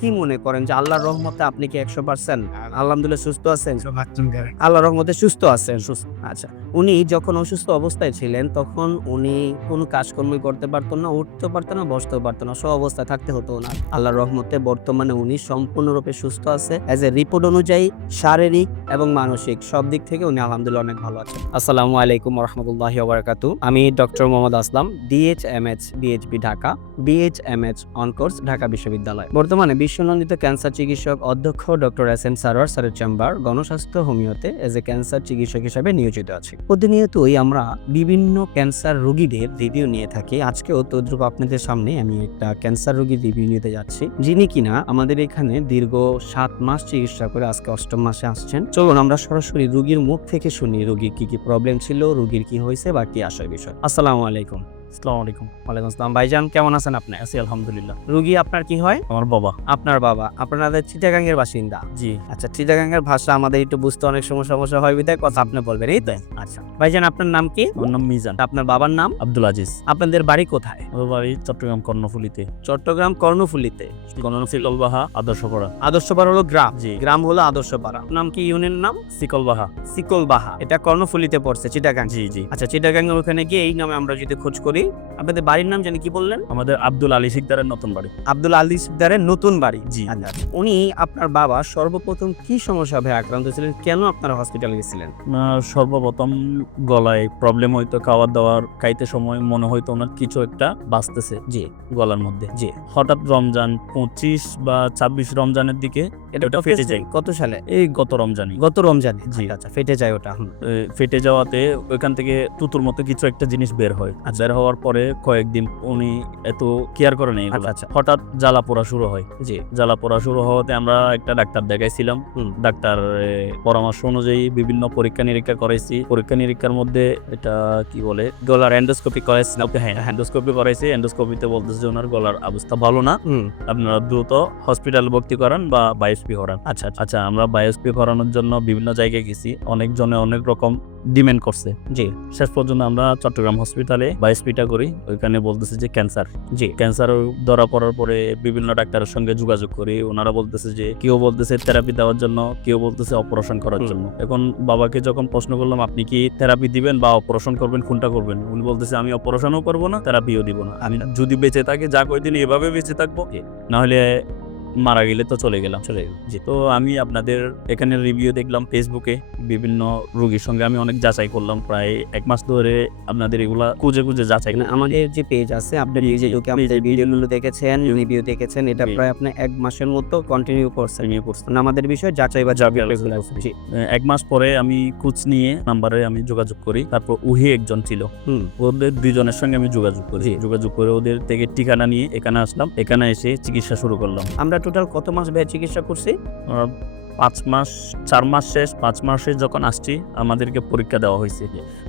কি মনে করেন যে আল্লাহর রহমতে আপনি কি 100% আলহামদুলিল্লাহ সুস্থ আছেন? বাচ্চুঙ্গার আল্লাহর রহমতে সুস্থ আছেন। আচ্ছা। উনি যখন অসুস্থ অবস্থায় ছিলেন তখন উনি কোন কাজকর্মই করতে পারত না, উঠতেও পারত না, বসতেও পারত না। অবস্থায় থাকতে হতো উনার। আল্লাহর রহমতে বর্তমানে উনি সম্পূর্ণরূপে সুস্থ আছে। অ্যাজ এ রিপোর্ট অনুযায়ী শারীরিক এবং মানসিক সব দিক থেকে উনি আলহামদুলিল্লাহ অনেক ভালো আছেন। আসসালামু আলাইকুম ওয়া রাহমাতুল্লাহি ওয়া বারাকাতুহু। আমি doctor Mohammad Aslam, DHMH DHB Dhaka, BHMH on course Dhaka বিশ্ববিদ্যালয়। বর্তমানে বিশ্বনন্দিত ক্যান্সার চিকিৎসক অধ্যক্ষ ডক্টর এস এম সারোয়ার স্যারের চেম্বার গণস্বাস্থ্য হোমিওতে এজ এ ক্যান্সার চিকিৎসক হিসেবে নিয়োজিত আছি। প্রতিনিয়তই আমরা বিভিন্ন ক্যান্সার রোগীদের রিভিউ নিয়ে থাকি। আজকেও তদ্রুপ আপনাদের সামনে আমি একটা ক্যান্সার রোগীর রিভিউ নিতে যাচ্ছি, যিনি কিনা আমাদের এখানে দীর্ঘ 7 মাস চিকিৎসা করে আজকে 8ম মাসে আসছেন। চলুন আমরা সরাসরি রোগীর মুখ থেকে শুনি রোগীর কি প্রবলেম ছিল, রোগীর কি হয়েছে বা কি আসার বিষয়। আসসালামু আলাইকুম। আসসালামু আলাইকুম। ওয়ালাইকুম আসসালাম। ভাইজান কেমন আছেন আপনি? আছি আলহামদুলিল্লাহ। রোগী আপনার কি হয়? আমার বাবা। আপনার বাবা। আপনাদের চিটাগাং এর বাসিন্দা? জি। আচ্ছা, চিটাগাং এর ভাষা আমাদের একটু বুঝতে অনেক সমস্যা হয় বিধায় কথা আপনি বলবেন, এই তো? আচ্ছা ভাইজান, আপনার নাম কি? আমার নাম মিজান। আপনার বাবার নাম? আব্দুল আজিজ। আপনাদের বাড়ি কোথায়? আমার বাড়ি চট্টগ্রাম কর্ণফুলীতে। চট্টগ্রাম কর্ণফুলীতে। সিকলবাহা আদর্শপাড়া। আদর্শপাড়া হলো গ্রাম? জি। গ্রাম হলো আদর্শপাড়া। নাম কি ইউনিয়ন নাম? সিকলবাহা। সিকলবাহা। এটা কর্ণফুলীতে পড়ছে, চিটাগাং? জি জি। আচ্ছা, চিটাগাং এর ওখানে গিয়ে এই নামে আমরা যদি খোঁজ করি, আপনাদের বাড়ির নাম জানি কি বললেন? আমাদের আব্দুল আলী সিকদারের নতুন বাড়ি। আব্দুল আলী সিকদারের নতুন বাড়ি? জি। আচ্ছা, উনি আপনার বাবা সর্বপ্রথম কি সমস্যা ভাবে আক্রান্ত ছিলেন, কেন আপনারা হসপিটালে গেছিলেন? ওনার সর্বপ্রথম গলায় প্রবলেম হইতো, খাওয়ার দাওয়ার খাইতে সময় মনে হইতো ওনার কিছু একটা বাঁচতেছে জি। গলার মধ্যে। জি। হঠাৎ রমজান 25 বা 26 রমজানের দিকে এটা ফেটে যায়। কত সালে? এই গত রমজানে। গত রমজানে? জি। আচ্ছা, ফেটে যায় ওটা। ফেটে যাওয়াতে ওইখান থেকে তুতুর মতো কিছু একটা জিনিস বের হয়। বের হওয়ার পরে কয়েকদিন উনি এত কেয়ার করে নেই। আচ্ছা। হঠাৎ জ্বালা পোড়া শুরু হয়। জি। জ্বালা পোড়া শুরু হওয়াতে আমরা একটা ডাক্তার দেখাইছিলাম। ডাক্তার পরামর্শ অনুযায়ী বিভিন্ন পরীক্ষা নিরীক্ষা করাইছি। পরীক্ষা নিরীক্ষার মধ্যে এটা কি বলে, গলার এন্ডোস্কোপি করেছিলাম। হ্যাঁ, এন্ডোস্কোপি করাইছি। এন্ডোস্কোপিতে বলতেছে যে ওনার গলার অবস্থা ভালো না, আপনারা দ্রুত হসপিটালে ভর্তি করান বা বায়োপসি করান। আচ্ছা, আমরা বায়োপসি করানোর জন্য বিভিন্ন জায়গায় গেছি। অনেকজনে অনেক রকম ডিমান্ড করছে। জি। শেষ পর্যন্ত আমরা চট্টগ্রাম হসপিটালে বায়োপসিটা করি। ওইখানে বলতেছে যে ক্যান্সার। জি। ক্যান্সার ধরা পড়ার পরে বিভিন্ন ডাক্তারের সঙ্গে যোগাযোগ করি। ওনারা বলতেছে যে কেউ বলতেছে থেরাপি দেওয়ার জন্য, কেউ বলতেছে অপারেশন করার জন্য। এখন বাবাকে যখন প্রশ্ন করলাম আপনি কি থেরাপি দিবেন বা অপারেশন করবেন, কোনটা করবেন? উনি বলতেছে আমি অপারেশনও করবো না, থেরাপিও দিব না। আমি যদি বেঁচে থাকি যা কয়দিন এভাবে বেঁচে থাকবো, না হলে মারা গেলে তো চলে গেলাম। জি। তো আমি আপনাদের এখানে রিভিউ দেখলাম ফেসবুকে, বিভিন্ন রোগীর সঙ্গে আমি অনেক যাচাই করলাম। প্রায় 1 মাস ধরে আপনাদের এগুলা খুঁজে যাচাই। আমাদের যে পেজ আছে, আপনি নিজে ঢুকে আমাদের ভিডিওগুলো দেখেছেন, রিভিউ দেখেছেন, এটা প্রায় আপনি 1 মাসের মতো কন্টিনিউ করছেন। আমাদের বিষয় যাচাই বা জি। 1 মাস পরে আমি খোঁজ নিয়ে নাম্বারে আমি যোগাযোগ করি। তারপর উহি একজন ছিল, ওদের 2 জনের সঙ্গে আমি যোগাযোগ করি। যোগাযোগ করে ওদের থেকে ঠিকানা নিয়ে এখানে আসলাম। এখানে এসে চিকিৎসা শুরু করলাম। আমরা টোটাল কত মাস ব্যয় চিকিৎসা করছি? 5 মাস, 4 মাস শেষ। 5 মাসে যখন আসছি আমাদেরকে পরীক্ষা দেওয়া হয়েছে।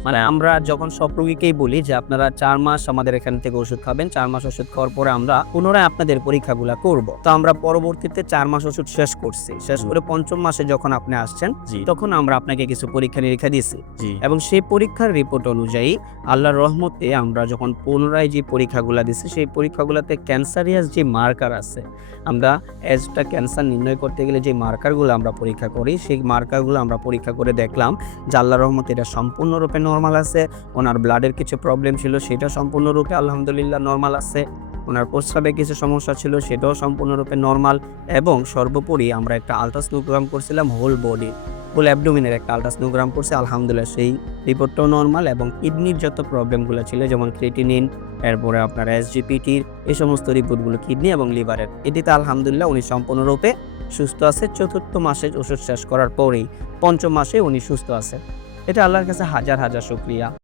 মানে আমরা যখন সব রোগীকেই বলি যে আপনারা 4 মাস আমাদের এখান থেকে ওষুধ খাবেন, 4 মাস ওষুধ খাওয়ার পরে আমরা পুনরায় আপনাদের পরীক্ষাগুলো করব। তো আমরা পরবর্তীতে 4 মাস ওষুধ শেষ করছি। শেষ করে 5ম মাসে যখন আপনি আসছেন, তখন আমরা আপনাকে কিছু পরীক্ষা নিরীক্ষা দিয়েছি, এবং সেই পরীক্ষার রিপোর্ট অনুযায়ী আল্লাহর রহমতে আমরা যখন পুনরায় যে পরীক্ষাগুলো দিচ্ছি, সেই পরীক্ষাগুলোতে ক্যান্সারিয়াস যে মার্কার আছে, আমরা এজটা ক্যান্সার নির্ণয় করতে গেলে যে মার্কারগুলো আমরা পরীক্ষা করি, সেই মার্কারগুলো আমরা পরীক্ষা করে দেখলাম যে আল্লাহর রহমতে এটা সম্পূর্ণরূপে নরমাল আছে। ওনার ব্লাডের কিছু প্রবলেম ছিল, সেটা সম্পূর্ণরূপে আলহামদুলিল্লাহ নরমাল আছে। ওনার প্রস্রাবে কিছু সমস্যা ছিল, সেটাও সম্পূর্ণরূপে নরমাল। এবং সর্বোপরি আমরা একটা আলট্রাসোনোগ্রাম করছিলাম হোল বডি, হোল অ্যাবডোমিনের একটা আলট্রাসোনোগ্রাম করছি, আলহামদুলিল্লাহ সেই রিপোর্টটাও নরমাল। এবং কিডনির যত প্রবলেমগুলো ছিল, যেমন ক্রিয়েটিনিন, এরপরে আপনার এসজিপিটির এই সমস্ত রিপোর্টগুলো কিডনি এবং লিভারের, এটিতে আলহামদুলিল্লাহ উনি সম্পূর্ণরূপে সুস্থ আছে। 4র্থ মাসে ওষুধ শেষ করার পরেই 5ম মাসে উনি সুস্থ আছে। এটা আল্লাহর কাছে হাজার হাজার শুকরিয়া।